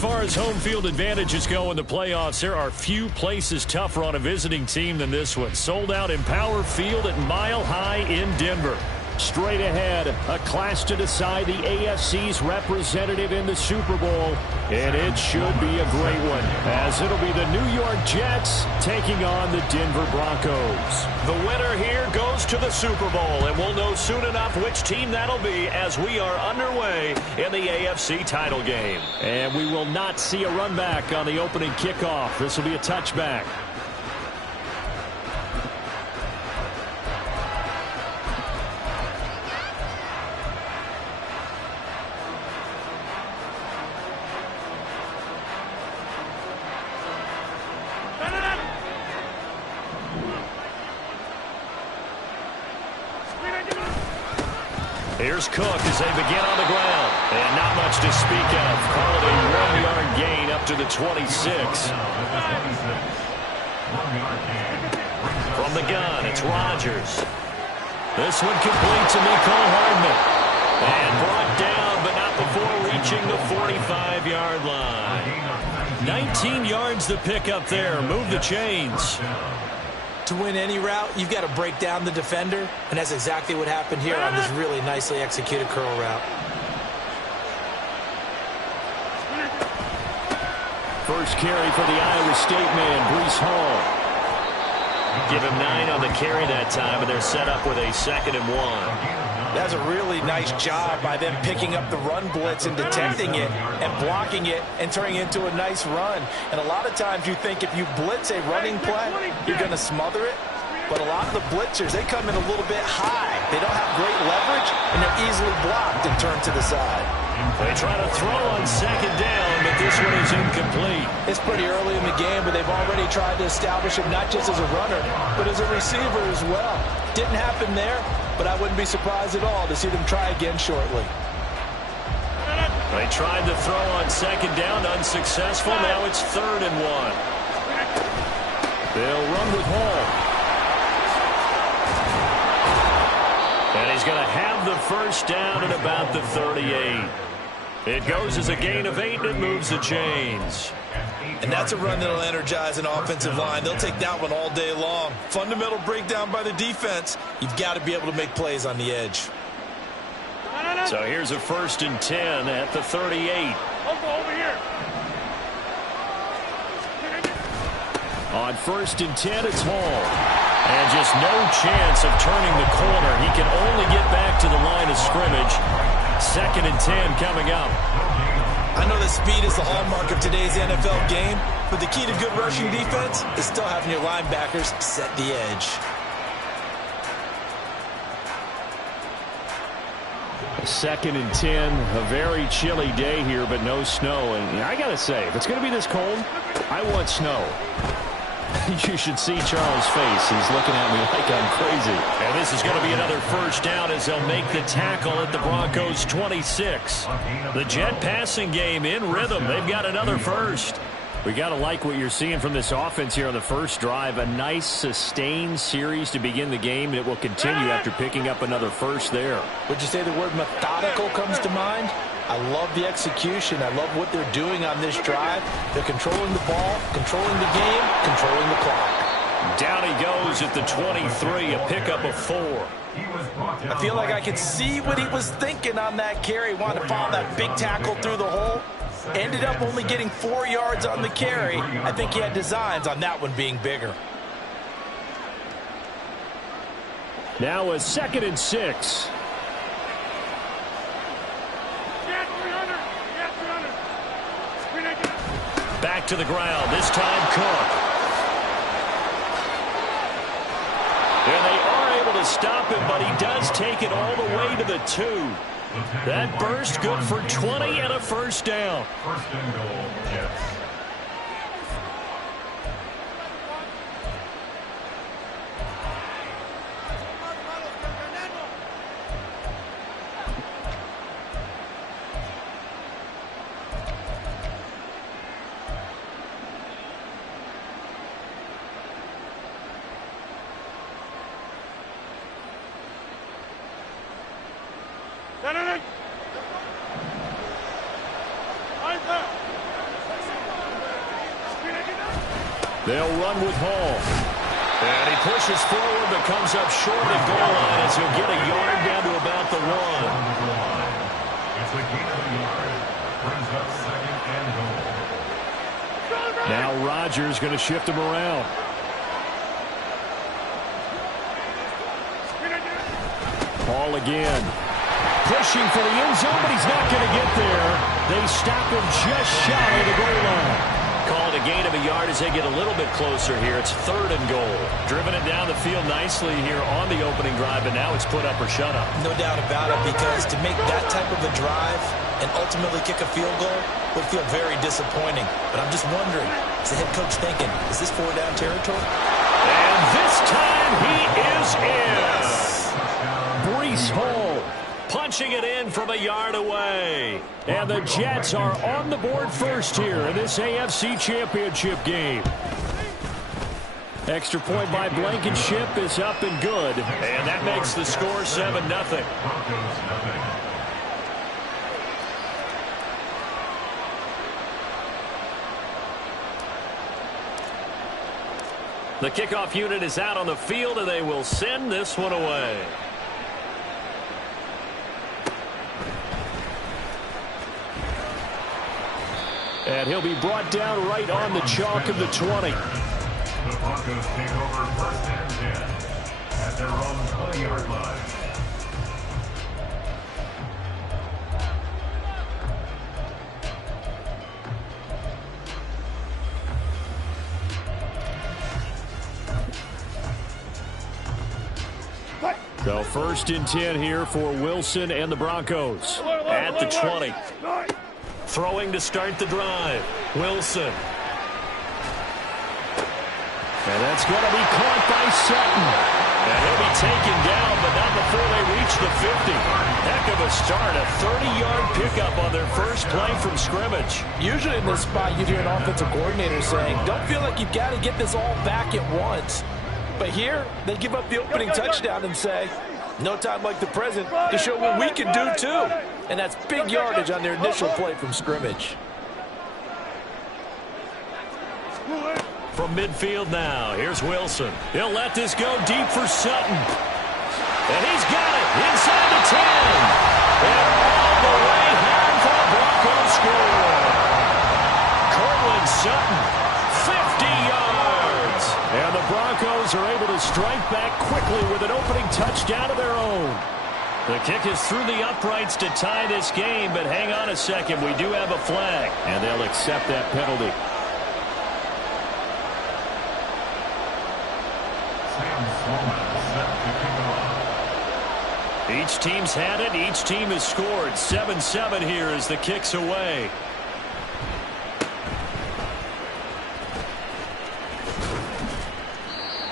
far as home field advantages go in the playoffs, there are few places tougher on a visiting team than this one. Sold out Empower Field at Mile High in Denver. Straight ahead, a clash to decide the AFC's representative in the Super Bowl. And it should be a great one, as it'll be the New York Jets taking on the Denver Broncos. The winner here goes to the Super Bowl, and we'll know soon enough which team that'll be as we are underway in the AFC title game. And we will not see a run back on the opening kickoff. This will be a touchback. Here's Cook as they begin on the ground. And not much to speak of. Call it a 1-yard gain up to the 26. From the gun, it's Rodgers. This one complete to Mecole Hardman. And brought down, but not before reaching the 45-yard line. 19 yards to pick up there. Move the chains. To win any route, you've got to break down the defender, and that's exactly what happened here on this really nicely executed curl route. First carry for the Iowa State man, Breece Hall. Give him 9 on the carry that time, and they're set up with a 2nd and 1. That's a really nice job by them picking up the run blitz and detecting it and blocking it and turning it into a nice run. And a lot of times you think if you blitz a running play, you're going to smother it. But a lot of the blitzers, they come in a little bit high. They don't have great leverage, and they're easily blocked and turned to the side. They try to throw on 2nd down, but this one is incomplete. It's pretty early in the game, but they've already tried to establish him not just as a runner, but as a receiver as well. Didn't happen there, but I wouldn't be surprised at all to see them try again shortly. They tried to throw on 2nd down, unsuccessful. Now it's 3rd and 1. They'll run with Hall. And he's going to have the first down at about the 38. It goes as a gain of 8, and it moves the chains. And that's a run that'll energize an offensive line. They'll take that one all day long. Fundamental breakdown by the defense. You've got to be able to make plays on the edge. So here's a 1st and 10 at the 38. Over here. On 1st and 10, it's Hall. And just no chance of turning the corner. He can only get back to the line of scrimmage. 2nd and 10 coming up. I know that speed is the hallmark of today's NFL game, but the key to good rushing defense is still having your linebackers set the edge. A 2nd and 10, a very chilly day here, but no snow. And I got to say, if it's going to be this cold, I want snow. You should see Charles' face. He's looking at me like I'm crazy. And this is going to be another first down as they'll make the tackle at the Broncos' 26. The Jet passing game in rhythm. They've got another first. We got to like what you're seeing from this offense here on the first drive. A nice sustained series to begin the game. It will continue after picking up another first there. Would you say the word methodical comes to mind? I love the execution. I love what they're doing on this drive. They're controlling the ball, controlling the game, controlling the clock. Down he goes at the 23, a pickup of 4. I feel like I could see what he was thinking on that carry. Wanted to follow that big tackle through the hole. Ended up only getting 4 yards on the carry. I think he had designs on that one being bigger. Now a 2nd and 6. Back to the ground, this time Cook. And they are able to stop him, but he does take it all the way to the 2. That burst good for 20 and a first down. First and goal, yes. They'll run with Hall. And he pushes forward but comes up short at goal line as he'll get a yard down to about the 1. It's a gain of a yard. Brings up second and goal. Now Rodgers going to shift him around. Hall again. Pushing for the end zone, but he's not going to get there. They stop him just shy of the goal line. Called a gain of a yard as they get a little bit closer here. It's 3rd and goal. Driven it down the field nicely here on the opening drive, and now it's put up or shut up. No doubt about it, because to make that type of a drive and ultimately kick a field goal would feel very disappointing. But I'm just wondering, is the head coach thinking, is this 4-down territory? And this time he is in. Breece Hall punching it in from a yard away. And the Jets are on the board first here in this AFC Championship game. Extra point by Blankenship is up and good. And that makes the score 7-0. The kickoff unit is out on the field, and they will send this one away. And he'll be brought down right on the chalk of the 20. The Broncos take over 1st and 10 at their own 20-yard line. So 1st and 10 here for Wilson and the Broncos at the 20. Throwing to start the drive. Wilson. And that's going to be caught by Sutton. And he'll be taken down, but not before they reach the 50. Heck of a start. A 30-yard pickup on their first play from scrimmage. Usually in this spot, you'd hear an offensive coordinator saying, don't feel like you've got to get this all back at once. But here, they give up the opening touchdown and say, no time like the present to show what we can do too. And that's big yardage on their initial play from scrimmage. From midfield now, here's Wilson. He'll let this go deep for Sutton. And he's got it inside the 10. And all the way home for a Broncos score. Cortland Sutton, 50 yards. And the Broncos are able to strike back quickly with an opening touchdown of their own. The kick is through the uprights to tie this game, but hang on a second. We do have a flag, and they'll accept that penalty. Each team's had it. Each team has scored. 7-7 here as the kick's away.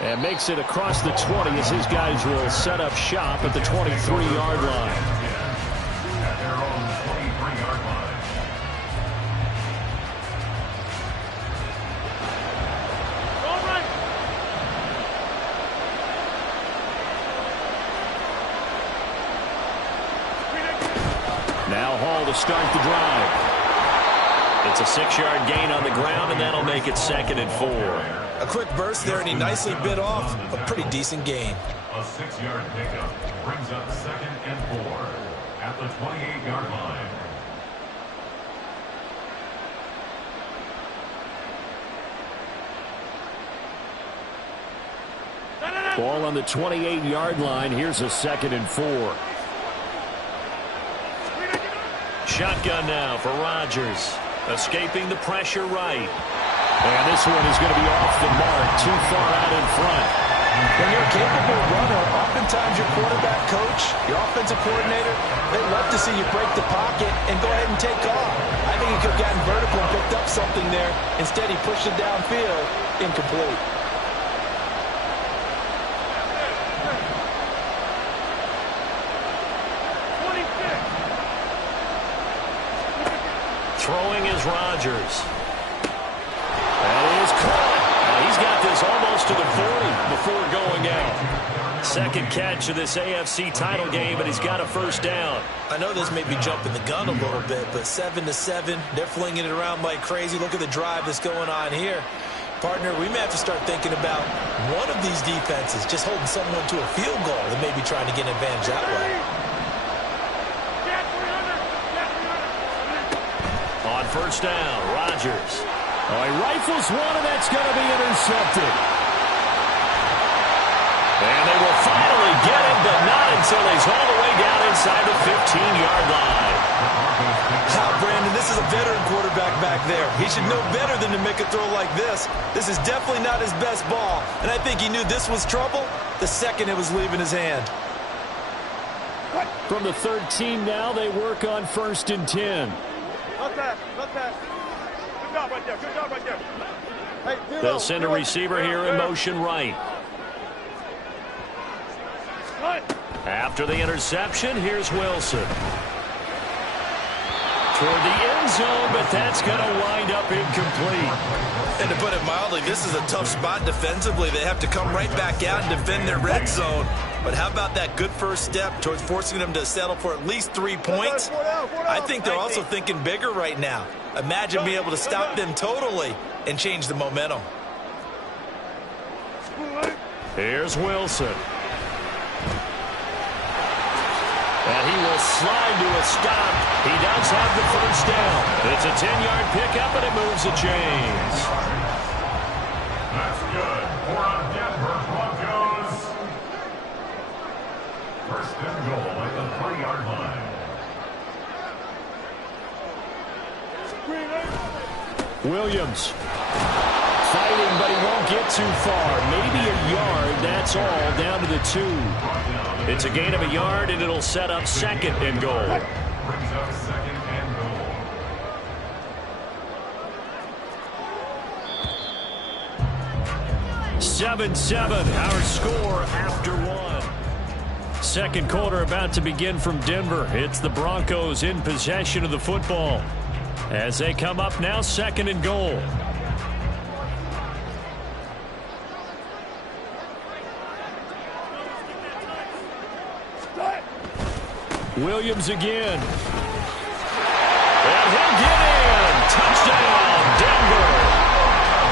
And makes it across the 20 as his guys will set up shop at the 23-yard line. At their own 23-yard line. All right. Now Hall to start the drive. It's a 6-yard gain on the ground, and that'll make it 2nd and 4. A quick burst there, and he nicely bit off a pretty decent gain. A 6-yard pickup brings up 2nd and 4 at the 28-yard line. Ball on the 28-yard line. Here's a 2nd and 4. Shotgun now for Rodgers. Escaping the pressure right. And this one is going to be off the mark, too far out in front. When you're a capable runner, oftentimes your quarterback coach, your offensive coordinator, they love to see you break the pocket and go ahead and take off. I think he could have gotten vertical and picked up something there. Instead, he pushed it downfield, incomplete. Throwing is Rodgers. That is caught. Now he's got this almost to the 40 before going out. Second catch of this AFC title game, and he's got a first down. I know this may be jumping the gun a little bit, but 7-7, they're flinging it around like crazy. Look at the drive that's going on here. Partner, we may have to start thinking about one of these defenses just holding someone to a field goal and maybe trying to get an advantage that way. On first down, Rodgers. Oh, he rifles one, and that's going to be intercepted. And they will finally get him, but not until he's all the way down inside the 15-yard line. Brandon, this is a veteran quarterback back there. He should know better than to make a throw like this. This is definitely not his best ball, and I think he knew this was trouble the second it was leaving his hand. From the 13 now, they work on 1st and 10. Not that. Good job right there. Good job right there. Hey, They'll send a receiver here in motion right. After the interception, here's Wilson. Toward the end zone, but that's going to wind up incomplete. And to put it mildly, this is a tough spot defensively. They have to come right back out and defend their red zone. But how about that good first step towards forcing them to settle for at least 3 points? I think they're also thinking bigger right now. Imagine being able to stop them totally and change the momentum. Here's Wilson. And he will slide to a stop. He does have the first down. It's a 10-yard pickup, and it moves the chains. That's good for a Denver Broncos. First and goal at the 3-yard line. Williams. Fighting, but he won't get too far. Maybe a yard, that's all, down to the 2. It's a gain of a yard, and it'll set up 2nd and goal. Brings up 2nd and goal. 7-7, our score after 1. Second quarter about to begin from Denver. It's the Broncos in possession of the football as they come up now 2nd and goal. Williams again. And he'll get in. Touchdown, Denver.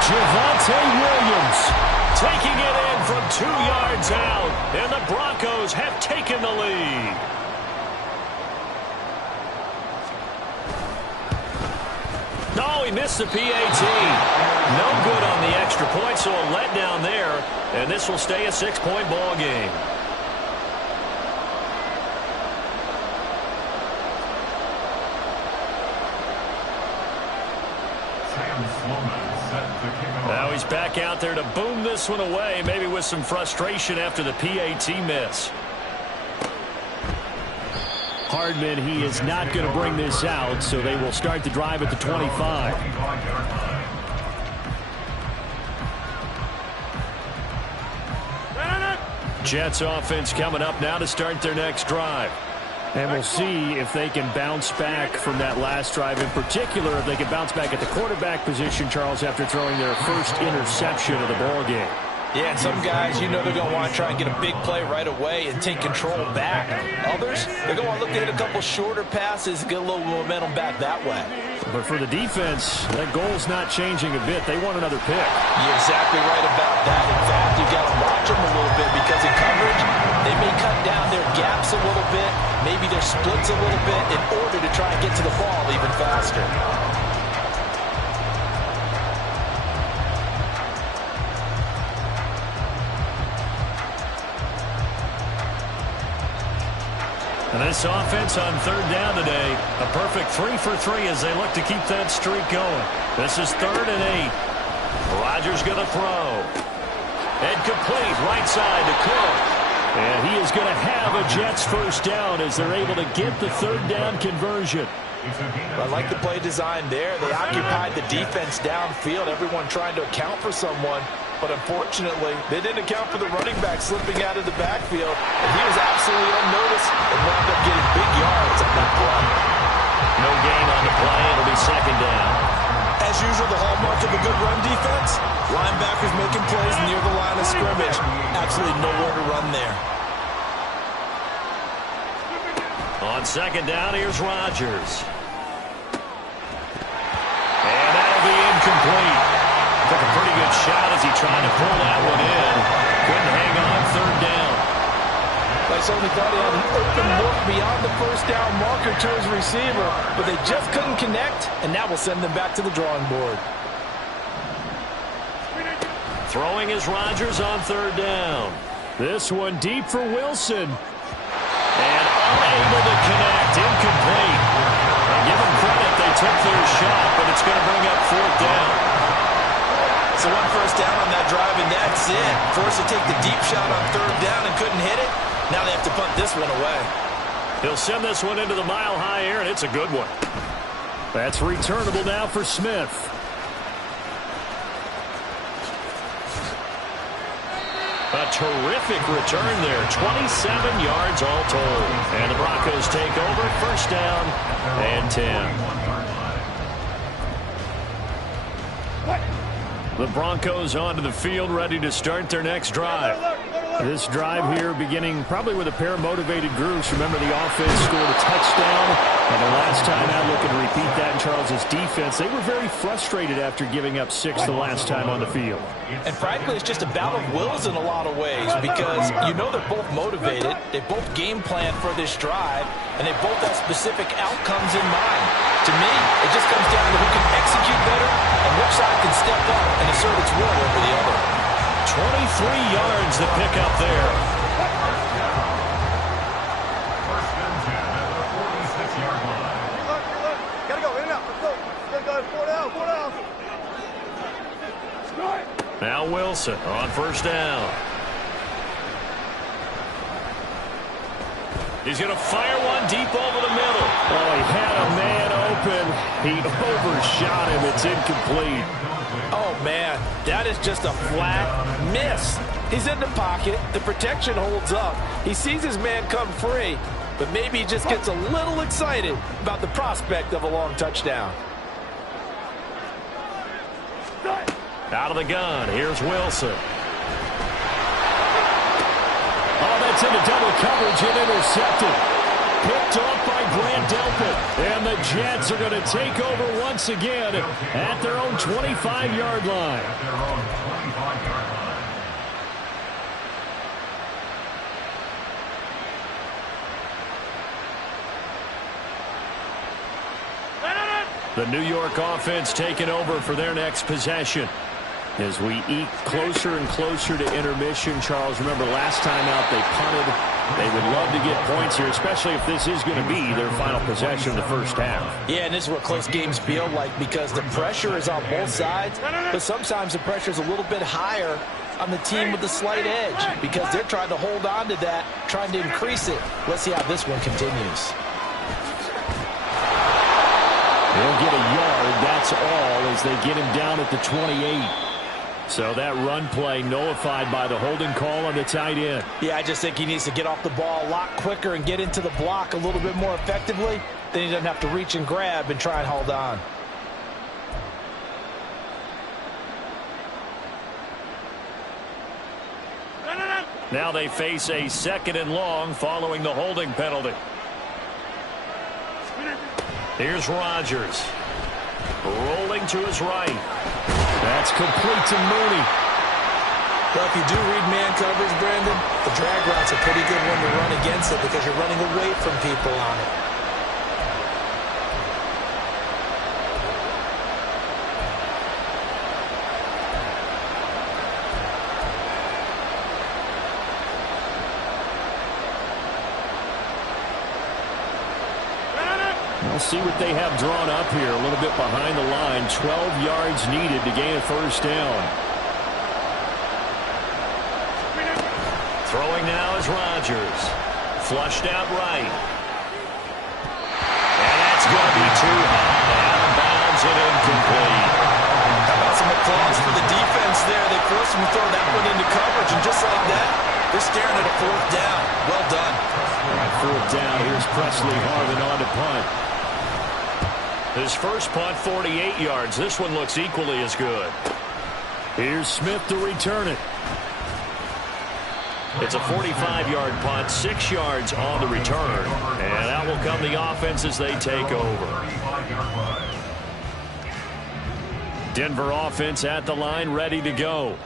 Javonte Williams taking it in from 2 yards out. And the Broncos have taken the lead. No, he missed the PAT. No good on the extra point, so a letdown there. And this will stay a 6-point ball game. Now he's back out there to boom this one away, maybe with some frustration after the PAT miss. Hardman, he is not going to bring this out, so they will start the drive at the 25. Jets offense coming up now to start their next drive. And we'll see if they can bounce back from that last drive. In particular, if they can bounce back at the quarterback position, Charles, after throwing their first interception of the ball game. Yeah, and some guys, you know they're going to want to try and get a big play right away and take control back. Others, they're going to want to look to hit a couple shorter passes, get a little momentum back that way. But for the defense, that goal's not changing a bit. They want another pick. You're exactly right about that. In fact, you've got to watch them a little bit because in coverage, they may cut down their gaps a little bit, maybe their splits a little bit in order to try and get to the ball even faster. And this offense on 3rd down today, a perfect 3 for 3 as they look to keep that streak going. This is 3rd and 8. Rodgers going to throw. And complete, right side to Cook. And he is going to have a Jets first down as they're able to get the 3rd down conversion. I like the play design there. They occupied the defense downfield, everyone trying to account for someone. But unfortunately, they didn't account for the running back slipping out of the backfield. And he was absolutely unnoticed and wound up getting big yards on that play. No gain on the play. It'll be 2nd down. As usual, the hallmark of a good run defense, linebackers making plays near the line of scrimmage. Absolutely nowhere to run there. On 2nd down, here's Rodgers. And that'll be incomplete. Took a pretty good shot as he tried to pull that one in. Couldn't hang on third down. I certainly thought he had an open look beyond the first down marker to his receiver, but they just couldn't connect, and that will send them back to the drawing board. Throwing is Rodgers on third down. This one deep for Wilson. And unable to connect. Incomplete. And give them credit, they took their shot, but it's going to bring up fourth down. So one first down on that drive, and that's it. Forced to take the deep shot on third down and couldn't hit it. Now they have to punt this one away. He'll send this one into the mile-high air, and it's a good one. That's returnable now for Smith. A terrific return there. 27 yards all told. And the Broncos take over. First down and 10. The Broncos onto the field, ready to start their next drive. This drive here beginning probably with a pair of motivated groups. Remember, the offense scored a touchdown. And the last time out, looking to repeat that in Charles's defense. They were very frustrated after giving up 6 the last time on the field. And frankly, it's just a battle of wills in a lot of ways because you know they're both motivated. They both game plan for this drive, and they both have specific outcomes in mind. To me, it just comes down to who can execute better and which side can step up and assert its will over the other. 23 yards to pick up there. First and 10 at the 46-yard line. Gotta go, in and out. Let's go. Let's go. 4 down, 4 down. Now Wilson on first down. He's going to fire one deep over the middle. Oh, he had a man open. He overshot him. It's incomplete. Oh, man, that is just a flat miss. He's in the pocket. The protection holds up. He sees his man come free, but maybe he just gets a little excited about the prospect of a long touchdown. Out of the gun, here's Wilson. Oh, that's into double coverage and intercepted. Picked off by Grant Delpit. And the Jets are going to take over once again at their own 25-yard line. At their own 25-yard line. The New York offense taking over for their next possession. As we eke closer and closer to intermission, Charles, remember last time out they punted. They would love to get points here, especially if this is going to be their final possession of the first half. Yeah, and this is what close games feel like because the pressure is on both sides, but sometimes the pressure is a little bit higher on the team with the slight edge because they're trying to hold on to that, trying to increase it. Let's see how this one continues. They'll get a yard, that's all, as they get him down at the 28. So that run play nullified by the holding call on the tight end. Yeah, I just think he needs to get off the ball a lot quicker and get into the block a little bit more effectively. Then he doesn't have to reach and grab and try and hold on. Now they face a 2nd and long following the holding penalty. Here's Rodgers. Rolling to his right. That's complete to Mooney. Well, if you do read man coverage, Brandon, the drag route's a pretty good one to run against it because you're running away from people on it. We'll see what they have drawn up here. A little bit behind the line. 12 yards needed to gain a first down. Throwing now is Rodgers. Flushed out right. And that's going to be too high. Out of bounds and incomplete. How about some applause for the defense there? They forced him to throw that one into coverage, and just like that, they're staring at a 4th down. Well done. All right, 4th down. Here's Presley Harvin on to punt. His first punt, 48 yards. This one looks equally as good. Here's Smith to return it. It's a 45-yard punt, 6 yards on the return. And out will come the offense as they take over. Denver offense at the line, ready to go.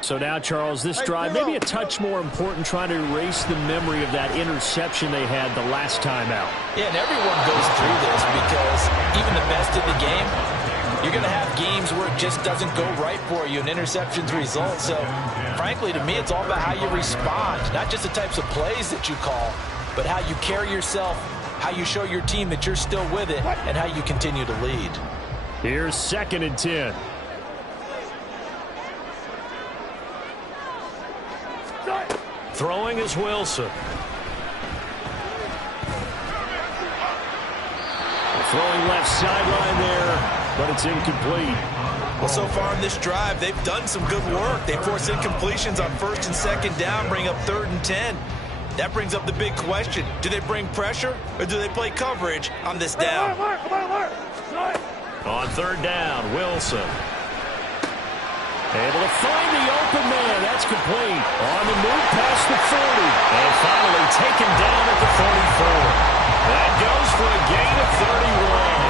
So now, Charles, this drive maybe a touch more important, trying to erase the memory of that interception they had the last time out. Yeah, and everyone goes through this because even the best in the game, you're going to have games where it just doesn't go right for you and interceptions result. So, frankly, to me, it's all about how you respond, not just the types of plays that you call, but how you carry yourself, how you show your team that you're still with it, and how you continue to lead. Here's 2nd and 10. Throwing is Wilson. Throwing left sideline there, but it's incomplete. Well, so far in this drive, they've done some good work. They force incompletions on 1st and 2nd down, bring up 3rd and 10. That brings up the big question. Do they bring pressure or do they play coverage on this down? On 3rd down, Wilson. Able to find the open man. That's complete. On the move past the 40. And finally taken down at the 44. That goes for a gain of 31.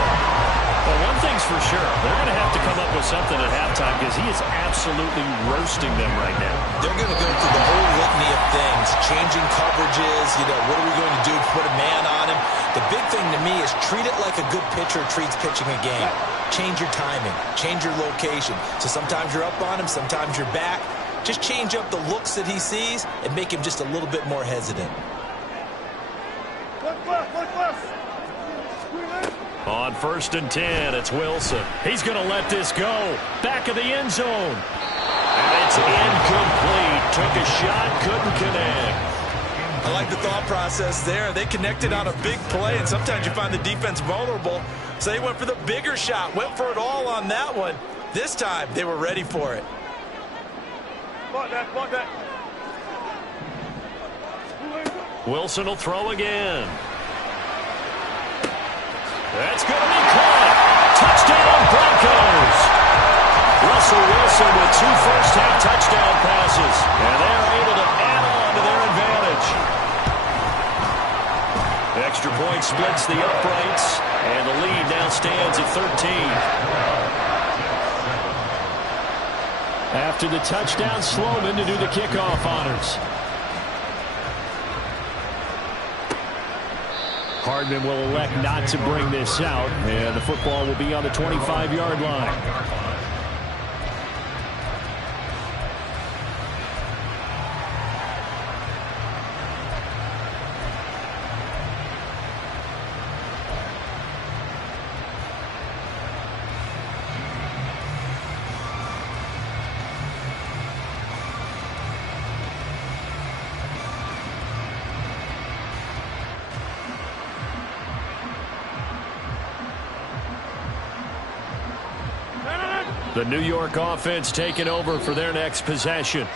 Well, one thing's for sure. They're going to have to come up with something at halftime because he is absolutely roasting them right now. They're going to go through the whole litany of things, changing coverages, what are we going to do to put a man on him? The big thing to me is treat it like a good pitcher treats pitching a game. Change your timing, change your location. So sometimes you're up on him, sometimes you're back. Just change up the looks that he sees and make him just a little bit more hesitant. On 1st and 10, it's Wilson. He's going to let this go. Back of the end zone. And it's incomplete. Took a shot, couldn't connect. I like the thought process there. They connected on a big play, and sometimes you find the defense vulnerable. So they went for the bigger shot, went for it all on that one. This time, they were ready for it. Wilson will throw again. That's going to be caught. Touchdown, Broncos. Russell Wilson with 2 first-half touchdown passes. And they're able to add on to their advantage. Extra point splits the uprights. And the lead now stands at 13. After the touchdown, Sloman to do the kickoff honors. Hardman will elect not to bring this out, and the football will be on the 25-yard line. The New York offense taking over for their next possession.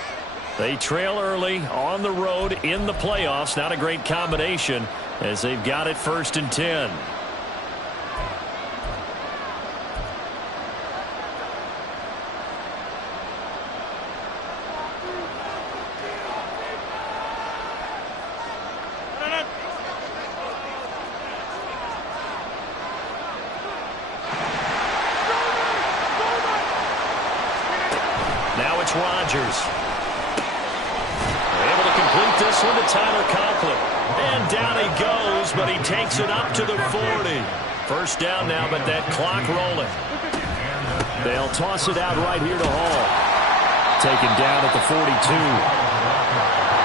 They trail early on the road in the playoffs. Not a great combination as they've got it 1st and 10. Now it's Rodgers. Able to complete this one to Tyler Conklin. And down he goes, but he takes it up to the 40. First down now, but that clock rolling. They'll toss it out right here to Hall. Taken down at the 42.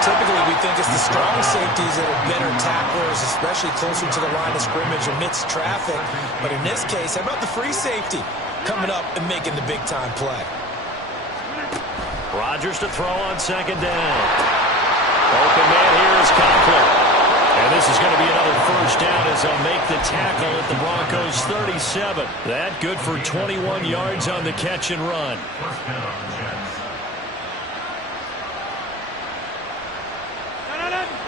Typically, we think it's the strong safeties that are better tacklers, especially closer to the line of scrimmage amidst traffic. But in this case, how about the free safety coming up and making the big-time play? Rodgers to throw on 2nd down. Open man here is Conklin. And this is going to be another first down as they'll make the tackle at the Broncos 37. That good for 21 yards on the catch and run.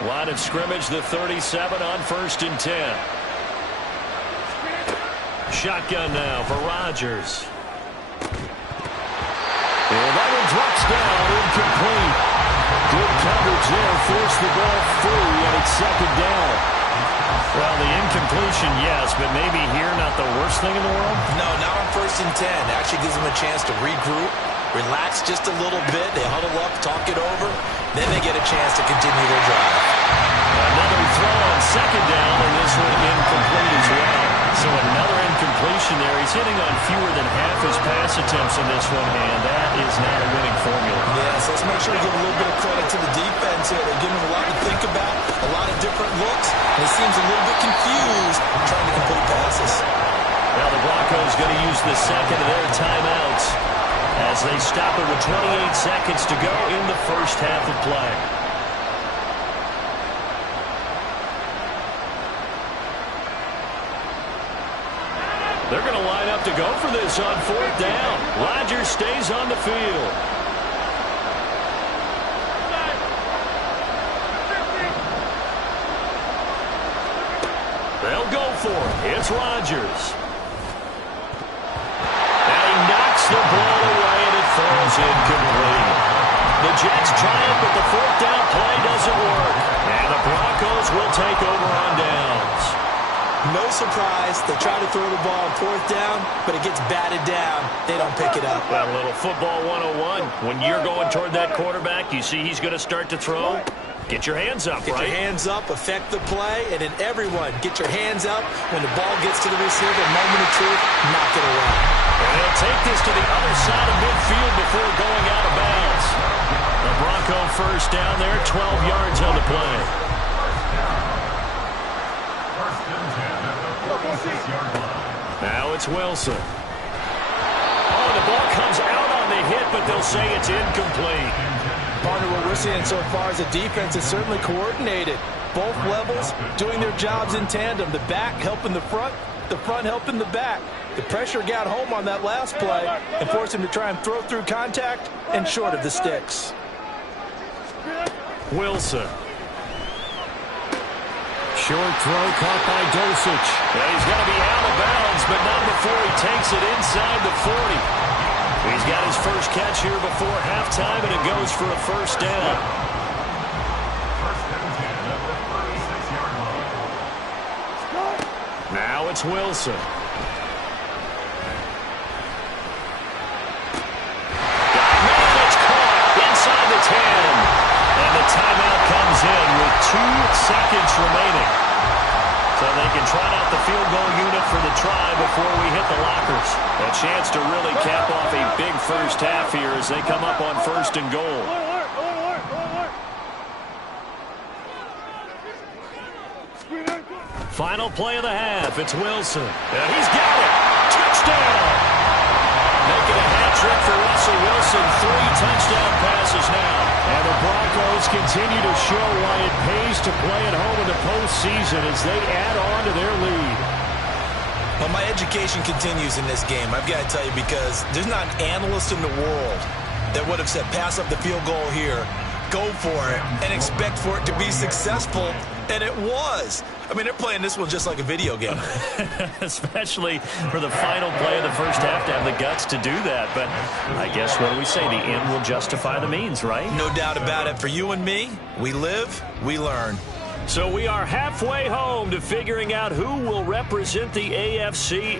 Line of scrimmage, the 37 on 1st and 10. Shotgun now for Rodgers. And that one drops down, incomplete. Good coverage there, forced the ball free, and it's 2nd down. Well, the incompletion, yes, but maybe here not the worst thing in the world? No, not on 1st and 10. Actually gives them a chance to regroup, relax just a little bit. They huddle up, talk it over. Then they get a chance to continue their drive. Another throw on 2nd down, and this one incomplete as well. So another incompletion there. He's hitting on fewer than half his pass attempts in this one, and that is not a winning formula. Yes, let's make sure we give a little bit of credit to the defense here. They're giving him a lot to think about, a lot of different looks, and he seems a little bit confused trying to complete passes. Now the Broncos going to use the second of their timeouts as they stop it with 28 seconds to go in the first half of play. They're going to line up to go for this on 4th down. Rodgers stays on the field. They'll go for it. It's Rodgers. And he knocks the ball away, and it falls incomplete. The Jets try it, but the 4th down play doesn't work. And the Broncos will take over on downs. No surprise, they try to throw the ball on 4th down, but it gets batted down. They don't pick it up. Well, a little football 101. When you're going toward that quarterback, you see he's going to start to throw. Get your hands up, right? Get your hands up, affect the play, and then everyone get your hands up when the ball gets to the receiver. Moment of truth, knock it away. And they'll take this to the other side of midfield before going out of bounds. The Bronco first down there, 12 yards on the play. Now it's Wilson. Oh, the ball comes out on the hit, but they'll say it's incomplete. Partner, what we're seeing so far is the defense is certainly coordinated. Both levels doing their jobs in tandem. The back helping the front helping the back. The pressure got home on that last play and forced him to try and throw through contact and short of the sticks. Wilson. Short throw caught by Dosich. And he's going to be out of bounds, but not before he takes it inside the 40. He's got his first catch here before halftime, and it goes for a first down. Now it's Wilson. It's caught inside the 10. And the timeout comes in with 2 seconds remaining. So they can trot out the field goal unit for the try before we hit the lockers. A chance to really cap off a big first half here as they come up on 1st and goal. Final play of the half. It's Wilson. And he's got it. Touchdown. Making a hat trick for Russell Wilson. 3 touchdown passes now. And the Broncos continue to show why it pays to play at home in the postseason as they add on to their lead. Well, my education continues in this game, I've got to tell you, because there's not an analyst in the world that would have said pass up the field goal here, go for it, and expect for it to be successful. And it was. I mean, they're playing this one just like a video game. Especially for the final play of the first half to have the guts to do that. But I guess what do we say? The end will justify the means, right? No doubt about it. For you and me, we live, we learn. So we are halfway home to figuring out who will represent the AFC